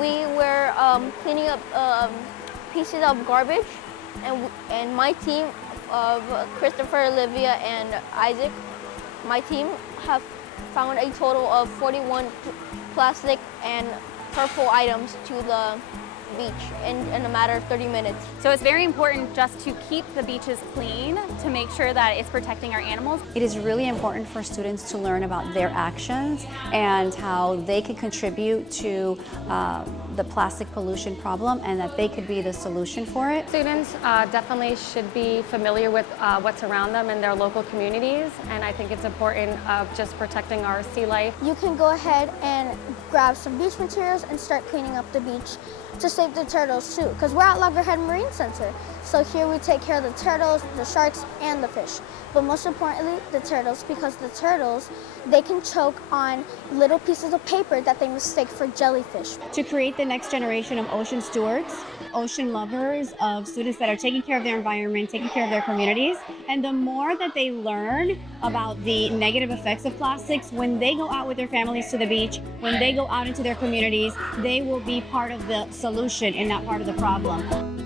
we were cleaning up pieces of garbage, and my team of Christopher, Olivia, and Isaac, my team have found a total of 41 plastic and hurtful items to the beach in a matter of 30 minutes. So it's very important just to keep the beaches clean to make sure that it's protecting our animals. It is really important for students to learn about their actions and how they can contribute to the plastic pollution problem, and that they could be the solution for it. Students definitely should be familiar with what's around them in their local communities, and I think it's important of just protecting our sea life. You can go ahead and grab some beach materials and start cleaning up the beach to save the turtles too, because we're at Loggerhead Marine Center. So here we take care of the turtles, the sharks, and the fish. But most importantly, the turtles, because the turtles, they can choke on little pieces of paper that they mistake for jellyfish. To create the next generation of ocean stewards, ocean lovers, of students that are taking care of their environment, taking care of their communities. And the more that they learn about the negative effects of plastics, when they go out with their families to the beach, when they go out into their communities, they will be part of the solution and not part of the problem.